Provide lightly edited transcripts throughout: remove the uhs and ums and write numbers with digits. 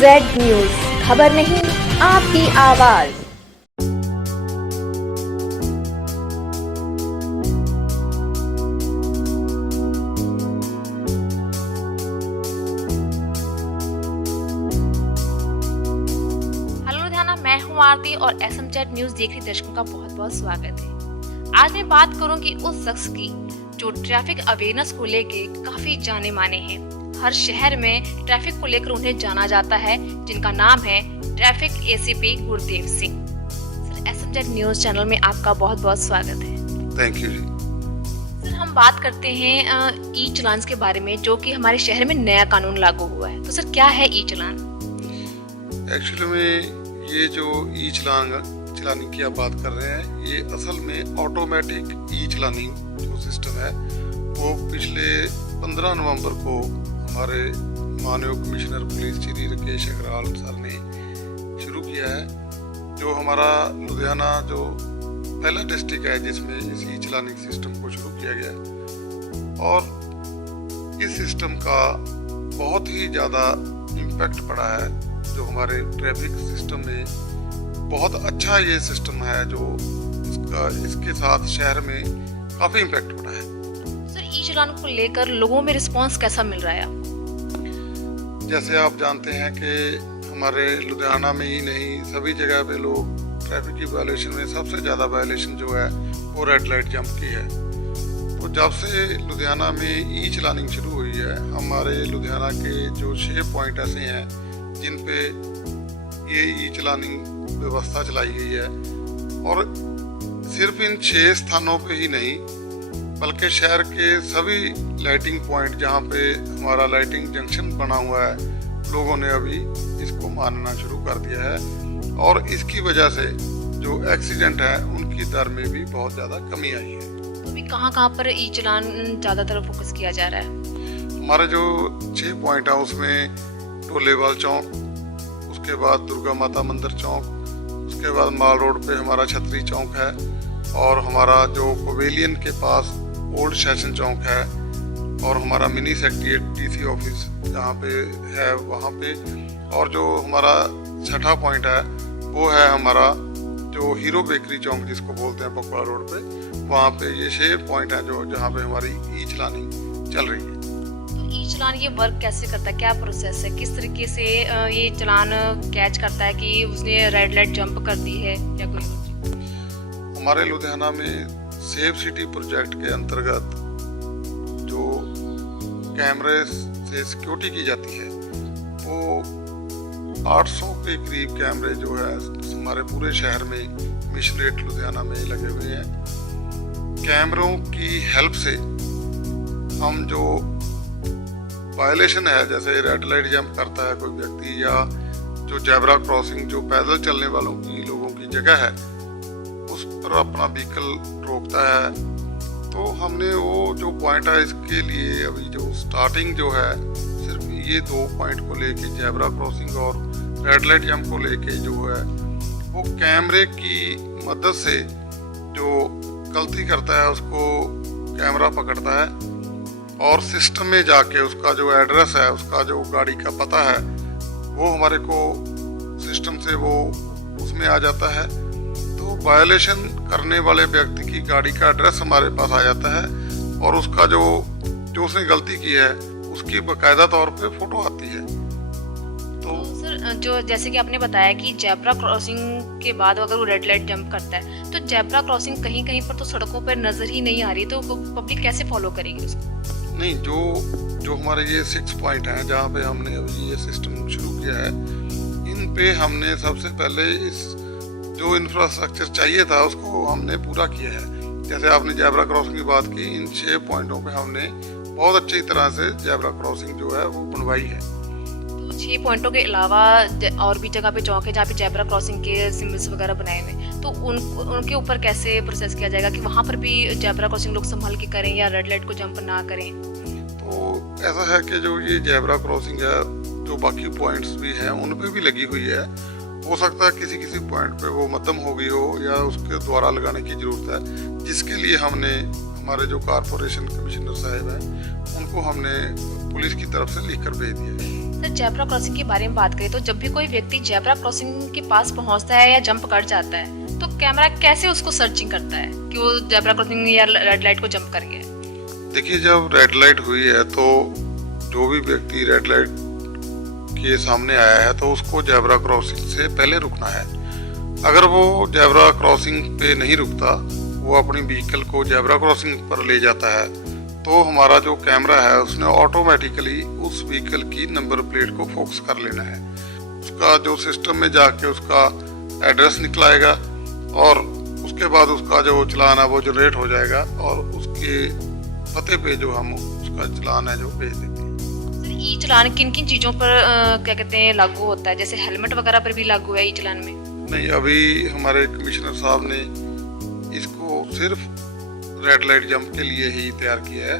Z news, खबर नहीं आपकी आवाज। हेलो लुधियाना, मैं हूं आरती और एसएमजेड न्यूज देख रहे दर्शकों का बहुत बहुत स्वागत है। आज मैं बात करूंगी उस शख्स की जो ट्रैफिक अवेयरनेस को लेके काफी जाने माने हैं। हर शहर में ट्रैफिक को लेकर उन्हें जाना जाता है, जिनका नाम है traffic ACP Gurdev Singh. Sir, SMZ news channel में आपका बहुत बहुत स्वागत है। Thank you ji. सर, हम बात करते हैं ई चालान के बारे में, जो कि हमारे शहर में नया कानून लागू हुआ है। तो सर, क्या है ई चालान? एक्चुअली में ये जो ई चलानी की आप बात कर रहे हैं, ये असल में ऑटोमेटिक ई चलानिंग जो सिस्टम है वो पिछले 15 नवंबर को हमारे माननीय commissioner police Shri Rakesh Agarwal sir ने शुरू किया है। जो हमारा लुधियाना जो पहला डिस्ट्रिक्ट है जिसमें इस ई चलानिंग सिस्टम को शुरू किया गया, और इस सिस्टम का बहुत ही ज़्यादा इम्पैक्ट पड़ा है। जो हमारे ट्रैफिक सिस्टम में बहुत अच्छा ये सिस्टम है, जो इसके साथ शहर में काफ़ी इम्पैक्ट पड़ा है। सर, ई चालान को लेकर लोगों में रिस्पांस कैसा मिल रहा है आपको? जैसे आप जानते हैं कि हमारे लुधियाना में ही नहीं, सभी जगह पे लोग ट्रैफिक की वायलेशन में सबसे ज़्यादा वायलेशन जो है वो रेड लाइट जंप की है। तो जब से लुधियाना में ई चलानिंग शुरू हुई है, हमारे लुधियाना के जो 6 पॉइंट ऐसे हैं जिन पे ये ई चलानिंग व्यवस्था चलाई गई है, और सिर्फ इन 6 स्थानों पे ही नहीं बल्कि शहर के सभी लाइटिंग पॉइंट जहाँ पे हमारा लाइटिंग जंक्शन बना हुआ है, लोगों ने अभी इसको मानना शुरू कर दिया है, और इसकी वजह से जो एक्सीडेंट है उनकी दर में भी बहुत ज़्यादा कमी आई है। तो अभी कहाँ पर ई चालान ज़्यादातर फोकस किया जा रहा है? हमारे जो 6 पॉइंट है उसमें टोलेवाल चौक, उसके बाद दुर्गा माता मंदिर चौक, उसके बाद माल रोड पे हमारा छतरी चौक है, और हमारा जो पवेलियन के पास ओल्ड सेशन चौक है, और हमारा मिनी सेक्रेटरीट डीसी ऑफिस जहाँ पे है वहाँ पे, और जो हमारा 6ठा पॉइंट है वो है हमारा जो हीरो बेकरी चौक जिसको बोलते हैं पकवाड़ा रोड पे, वहाँ पे ये 6 पॉइंट है जो जहाँ पे हमारी ई चलानी चल रही है। तो ई चालान ये वर्क कैसे करता है, क्या प्रोसेस है, किस तरीके से ये चालान कैच करता है कि उसने रेड लाइट जंप कर दी है या कोई और चीज़? हमारे लुधियाना में सेफ सिटी प्रोजेक्ट के अंतर्गत जो कैमरे से सिक्योरिटी की जाती है वो 800 के करीब कैमरे जो है हमारे पूरे शहर में मिशनरेट लुधियाना में लगे हुए हैं। कैमरों की हेल्प से हम जो वायलेशन है, जैसे रेड लाइट जंप करता है कोई व्यक्ति, या जो जेब्रा क्रॉसिंग जो पैदल चलने वालों की लोगों की जगह है उस पर अपना व्हीकल रोकता है, तो हमने वो जो पॉइंट है इसके लिए अभी जो स्टार्टिंग जो है सिर्फ ये 2 पॉइंट को लेके, जेब्रा क्रॉसिंग और रेड लाइट जंप को लेके जो है वो कैमरे की मदद से जो गलती करता है उसको कैमरा पकड़ता है, और सिस्टम में जाके उसका जो एड्रेस है, उसका जो गाड़ी का पता है वो हमारे को सिस्टम से वो उसमें आ जाता है। तो वायलेशन करने वाले व्यक्ति की गाड़ी का एड्रेस हमारे पास आ जाता है, और उसका जो उसने गलती की है उसकी बाकायदा तौर पे फोटो आती है। तो सर, जो जैसे कि आपने बताया कि जेब्रा क्रॉसिंग के बाद अगर वो रेड लाइट जंप करता है, तो जेब्रा क्रॉसिंग कहीं कहीं पर तो सड़कों पर नजर ही नहीं आ रही, तो पब्लिक कैसे फॉलो करेगी उसको? नहीं, जो हमारे ये 6 पॉइंट हैं जहाँ पे हमने अभी ये सिस्टम शुरू किया है, इन पे हमने सबसे पहले इस जो इंफ्रास्ट्रक्चर चाहिए था उसको हमने पूरा किया है। जैसे आपने जेब्रा क्रॉसिंग की बात की, इन 6 पॉइंटों पे हमने बहुत अच्छी तरह से जेब्रा क्रॉसिंग जो है वो बनवाई है। तो 6 पॉइंटों के अलावा और भी जगह पे चौक है जहाँ पे जेब्रा क्रॉसिंग के सिम्बल्स वगैरह बनाए हुए, तो उनके ऊपर कैसे प्रोसेस किया जाएगा कि वहाँ पर भी जेब्रा क्रॉसिंग लोग संभाल के करें या रेड लाइट को जंप ना करें? तो ऐसा है कि जो ये जेब्रा क्रॉसिंग है, जो बाकी पॉइंट्स भी हैं उन पे भी लगी हुई है। हो सकता है किसी पॉइंट पे वो मध्यम हो गई हो या उसके द्वारा लगाने की ज़रूरत है, जिसके लिए हमने हमारे जो कॉरपोरेशन कमिश्नर साहब हैं उनको हमने पुलिस की तरफ से लिख कर भेज दिया है। सर जेब्रा क्रॉसिंग के बारे में बात करें तो जब भी कोई व्यक्ति जेब्रा क्रॉसिंग के पास पहुंचता है या जंप कर जाता है तो कैमरा कैसे उसको सर्चिंग करता है कि वो जेब्रा क्रॉसिंग या रेड लाइट को जंप कर गया है? देखिए, जब रेड लाइट हुई है तो जो भी व्यक्ति रेड लाइट के सामने आया है तो उसको जेब्रा क्रॉसिंग से पहले रुकना है। अगर वो जेब्रा क्रॉसिंग पे नहीं रुकता, वो अपनी व्हीकल को जेब्रा क्रॉसिंग पर ले जाता है, तो हमारा जो कैमरा है उसने ऑटोमेटिकली उस व्हीकल की नंबर प्लेट को फोकस कर लेना है। उसका जो सिस्टम में जाके उसका एड्रेस निकलाएगा और उसके बाद उसका जो चलान है वो जनरेट हो जाएगा और उसके पते पे जो हम उसका चलान है जो भेज देते हैं। सर ई चलान किन किन चीज़ों पर क्या कहते हैं लागू होता है, जैसे हेलमेट वगैरह पर भी लागू है ई चलान में? नहीं, अभी हमारे कमिश्नर साहब ने इसको सिर्फ रेड लाइट जंप के लिए ही तैयार किया है।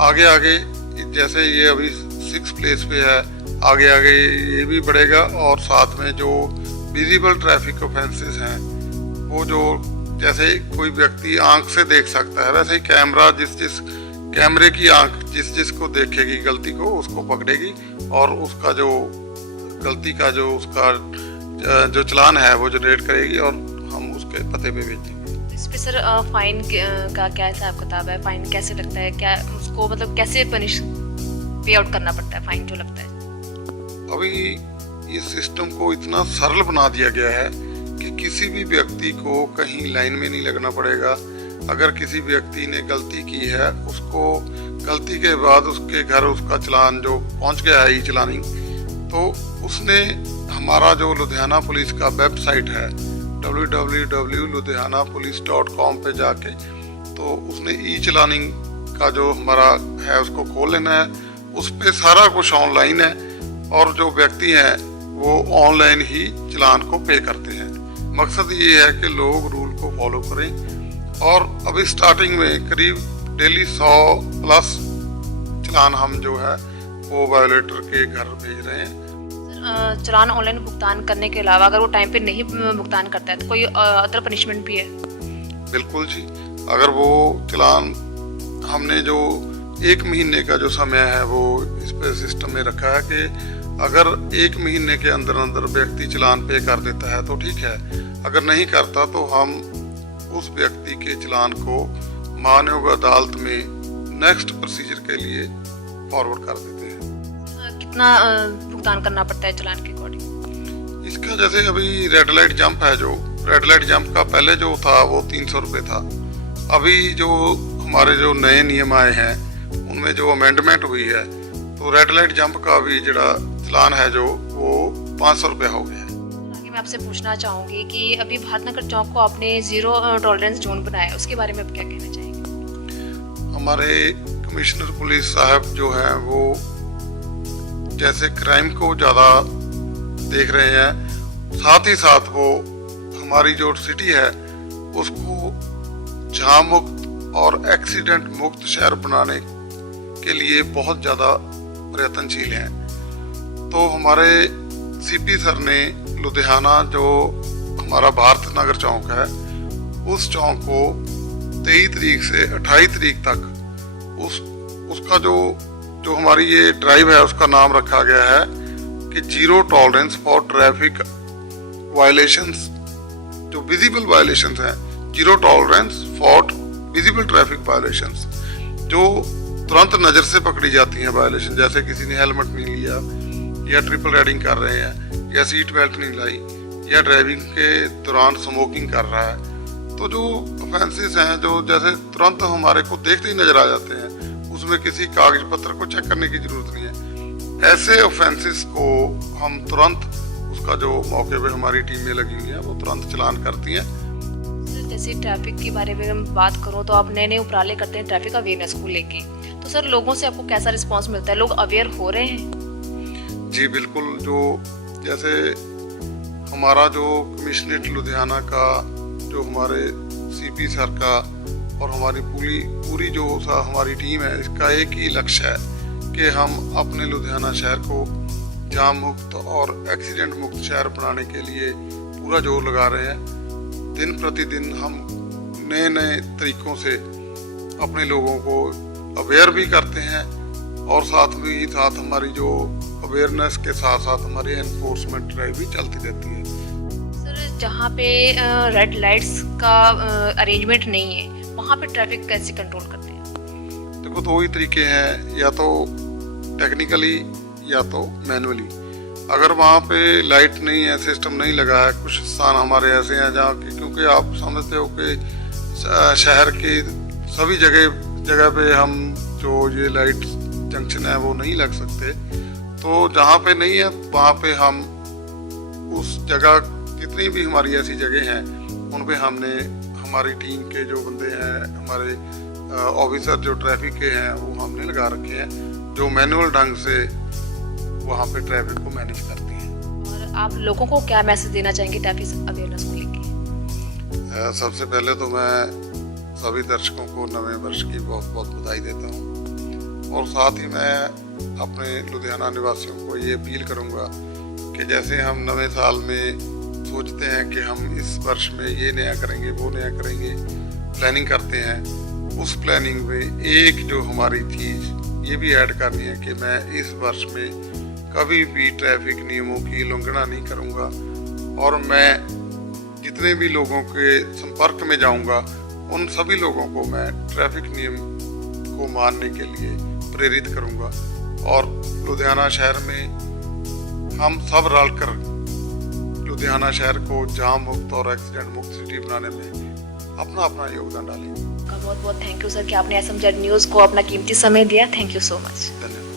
आगे आगे जैसे ये अभी 6 प्लेस पे है, आगे आगे ये भी बढ़ेगा और साथ में जो विजिबल ट्रैफिक ऑफेंसेस हैं वो जो जैसे कोई व्यक्ति आंख से देख सकता है वैसे ही कैमरा जिस कैमरे की आंख जिस को देखेगी गलती को उसको पकड़ेगी और उसका जो गलती का जो उसका जो चलान है वो जनरेट करेगी और हम उसके पते पे भेजेंगे। इस पे सर फाइन का क्या हिसाब किताब है? फाइन कैसे लगता है? क्या उसको मतलब कैसे पनिश पे आउट करना पड़ता है फाइन जो लगता है? अभी इस सिस्टम को इतना सरल बना दिया गया है कि किसी भी व्यक्ति को कहीं लाइन में नहीं लगना पड़ेगा। अगर किसी व्यक्ति ने गलती की है उसको गलती के बाद उसके घर उसका चलान जो पहुंच गया है ई चलानिंग, तो उसने हमारा जो लुधियाना पुलिस का वेबसाइट है www.ludhianapolice.com पे जाके तो उसने ई चलानिंग का जो हमारा है उसको खोल लेना है। उस पे सारा कुछ ऑनलाइन है और जो व्यक्ति हैं वो ऑनलाइन ही चलान को पे करते हैं। मकसद ये है कि लोग रूल को फॉलो करें और अभी स्टार्टिंग में करीब डेली 100 प्लस चलान हम जो है वो वायोलेटर के घर भेज रहे हैं। चलान ऑनलाइन भुगतान करने के अलावा अगर वो टाइम पे नहीं भुगतान करता है तो कोई अदर पनिशमेंट भी है? बिल्कुल जी, अगर वो चलान हमने जो 1 महीने का जो समय है वो इस पे सिस्टम में रखा है कि अगर 1 महीने के अंदर अंदर व्यक्ति चलान पे कर देता है तो ठीक है, अगर नहीं करता तो हम उस व्यक्ति के चलान को मानयोग अदालत में नेक्स्ट प्रोसीजर के लिए फॉरवर्ड कर देते हैं। कितना भुगतान करना पड़ता है चलान के अकॉर्डिंग? इसका जैसे अभी रेड लाइट जंप है, जो रेड लाइट जंप का पहले जो था वो 300 रुपये था। अभी जो हमारे जो नए नियम आए हैं उनमें जो अमेंडमेंट हुई है तो रेड लाइट जंप का भी जरा चलान है जो वो 500 रुपये हो गया है। आगे मैं आपसे पूछना चाहूँगी कि अभी भारतनगर चौक को आपने जीरो टॉलरेंस जोन बनाया, उसके बारे में आप क्या कहना चाहेंगे? हमारे कमिश्नर पुलिस साहब जो हैं वो जैसे क्राइम को ज़्यादा देख रहे हैं, साथ ही साथ वो हमारी जो सिटी है उसको जाम मुक्त और एक्सीडेंट मुक्त शहर बनाने के लिए बहुत ज़्यादा प्रयत्नशील हैं। तो हमारे सीपी सर ने लुधियाना जो हमारा भारत नगर चौक है उस चौक को 23 तारीख से 28 तारीख तक उसका जो हमारी ये ड्राइव है उसका नाम रखा गया है कि zero tolerance for traffic violations, जो विजिबल वायलेशंस हैं, zero tolerance for visible traffic violations जो तुरंत नज़र से पकड़ी जाती हैं वायलेशन, जैसे किसी ने हेलमेट नहीं लिया या ट्रिपल राइडिंग कर रहे हैं या सीट बेल्ट नहीं लाई या ड्राइविंग के दौरान स्मोकिंग कर रहा है, तो जो ऑफेंसेस हैं जो जैसे तुरंत हमारे को देखते ही नज़र आ जाते हैं, उसमें किसी कागज पत्र को चेक करने की जरूरत नहीं है। ऐसे ऑफेंसेस को हम तुरंत उसका जो मौके पे हमारी टीमें लगी हुई हैं वो तुरंत चलान करती हैं। जैसे ट्रैफिक के बारे में हम बात करूँ तो आप नए नए उपराले करते हैं ट्रैफिक अवेयरनेस को लेके, तो सर लोगों से आपको कैसा रिस्पांस मिलता है? लोग अवेयर हो रहे हैं? जी बिल्कुल, जो जैसे हमारा जो कमिश्नरेट लुधियाना का जो हमारे सीपी सर का और हमारी पूरी जो हमारी टीम है इसका एक ही लक्ष्य है कि हम अपने लुधियाना शहर को जाम मुक्त और एक्सीडेंट मुक्त शहर बनाने के लिए पूरा जोर लगा रहे हैं। दिन प्रतिदिन हम नए नए तरीकों से अपने लोगों को अवेयर भी करते हैं और साथ हमारी जो अवेयरनेस के साथ साथ हमारी एनफोर्समेंट ड्राइव भी चलती रहती है। सर, जहाँ पे रेड लाइट्स का अरेंजमेंट नहीं है वहाँ पे ट्रैफिक कैसे कंट्रोल करते हैं? देखो, दो ही तरीके हैं, या तो टेक्निकली या तो मैनुअली। अगर वहाँ पे लाइट नहीं है, सिस्टम नहीं लगा है, कुछ स्थान हमारे ऐसे हैं जहाँ की, क्योंकि आप समझते हो कि शहर की सभी जगह पे हम जो ये लाइट जंक्शन है वो नहीं लग सकते, तो जहाँ पे नहीं है वहाँ पे हम उस जगह जितनी भी हमारी ऐसी जगह हैं उन पे हमने हमारी टीम के जो बंदे हैं, हमारे ऑफिसर जो ट्रैफिक के हैं वो हमने लगा रखे हैं, जो मैनुअल ढंग से वहाँ पे ट्रैफिक को मैनेज करती हैं। और आप लोगों को क्या मैसेज देना चाहेंगे ट्रैफिक अवेयरनेस को लेके? सबसे पहले तो मैं सभी दर्शकों को नवे वर्ष की बहुत बहुत बधाई देता हूँ, और साथ ही मैं अपने लुधियाना निवासियों को ये अपील करूँगा कि जैसे हम नवे साल में सोचते हैं कि हम इस वर्ष में ये नया करेंगे, वो नया करेंगे, प्लानिंग करते हैं, उस प्लानिंग में एक जो हमारी चीज़ ये भी ऐड करनी है कि मैं इस वर्ष में कभी भी ट्रैफिक नियमों की उल्लंघना नहीं करूँगा, और मैं जितने भी लोगों के संपर्क में जाऊँगा उन सभी लोगों को मैं ट्रैफिक नियम को मानने के लिए प्रेरित करूँगा, और लुधियाना शहर में हम सब रलकर लुधियाना शहर को जाम मुक्त और एक्सीडेंट मुक्त सिटी बनाने में अपना अपना योगदान डालेंगे। बहुत बहुत थैंक यू सर कि आपने SMZ न्यूज़ को अपना कीमती समय दिया। Thank you so much. धन्यवाद।